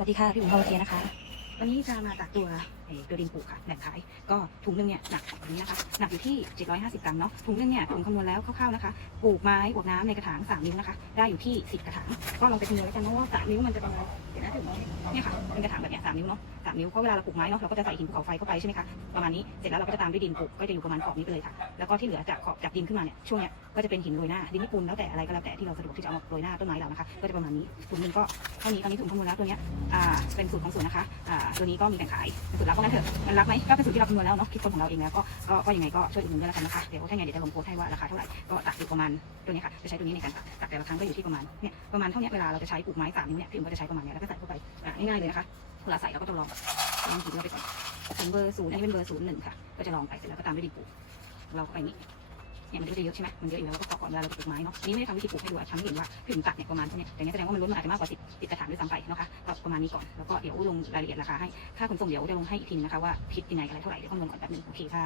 สวัสดีค่ะ พี่อุ๋มพาวเทียนะคะ วันนี้จะมาตักตัว เอ่อดินปลูกค่ะแบ่งขาย ก็ถุงนึงเนี่ยหนักแบบนี้นะคะหนักอยู่ที่ 750 กรัมเนาะถุงนึงเนี่ยผมคำนวณแล้วคร่าวๆนะคะปลูกไม้บวกน้ำในกระถาง 3 นิ้วนะคะ ได้อยู่ที่ 10 กระถาง ก็ลองไปคำนวณแล้วกันเนาะว่า3นิ้วมันจะประมาณเดี๋ยวนะถึงเนี่ยค่ะเป็นกระถางแบบเนี้ย3นิ้วเนาะ3นิ้วเพราะเวลาเราปลูกไม้เนาะเราก็จะใส่หินภูเขาไฟเข้าไปใช่ไหมคะประมาณนี้เสร็จแล้วเราก็จะตามด้วยดินปลูกก็จะอยู่ประมาณขอบนี้ไปเลยค่ะ แล้วก็ที่เหลือจากขอบจากดินขึ้นมาเนี่ยช่วงเนี้ยก็จะเป็นหินโรยหน้าดินญี่ปุ่นแล้วแต่อะไรก็แล้วแต่ที่เราสะดวกที่จะเอามาโรยหน้าต้นไม้เรานะคะก็จะประมาณนี้ถุงนึงก็เท่านี้ตอนนี้ถุงคำนวณแล้วตัวเนี้ยอ่าเป็นสูตรของสวนนะคะอ่าตัวนี้ก็มีแบ่งขายเป็นสูตรลับราะงั้นเถอะมันรักไหมก็เป็นสูตรที่เราคำนวณแล้วเนาะคิดคนของเราเองแล้วก็ก็ก็ยังไงก็ช่วยอุดหนุนด้วยแล้วกันนะคะเดี๋ยวถ้าไงเดี๋ยวจะลงโพสต์ให้ว่าราคาเท่าไหร่ก็ตักอยู่ประมาณตัวนี้ค่ะจะใช้ตัวนี้ในการตักตักแต่ละครั้งก็อยู่ที่ประมาณเนี่ยประมาณเท่านี้เวลาเราจะใช้ปลูกไม้สามนิ้วเนี่ยพี่อุ๋มก็จะใช้ประมาณเนี้ยแล้วก็ใส่เข้าไปอ่าง่ายๆเลยนะคะเวลาใส่เราก็จะลองลองกินเราไปก่อนถึงเบอร์ศูนย์อันนี้เป็นเบอร์ศูนย์หนึ่งค่ะก็จะลองไปเสร็จแล้วก็ตามด้วยดินปลูกเราก็ไปนี่ เนี่ยมันก็จะเยอะใช่ไหมมันเยอะอยู่แล้วเราก็เคาะก่อนเวลาเราปลูกไม้เนาะนี่ไม่ได้ทำวิธีปลูกให้ดูอะชั้นเห็นว่าพี่ถึงตัดเนี่ยประมาณเท่านี้แต่เนี้ยแสดงว่ามันล้นมันอาจจะมากกว่าสิบสิบกระถางด้วยซ้ำไปเนาะคะก็ประมาณนี้ก่อนแล้วก็เดี๋ยวลงรายละเอียดราคาให้ค่าขนส่งเดี๋ยวจะลงให้อีกทีนึงนะคะว่าคิดยังไงอะไรเท่าไหร่เดี๋ยวคำนวณก่อนแป๊บนึงโอเคค่ะ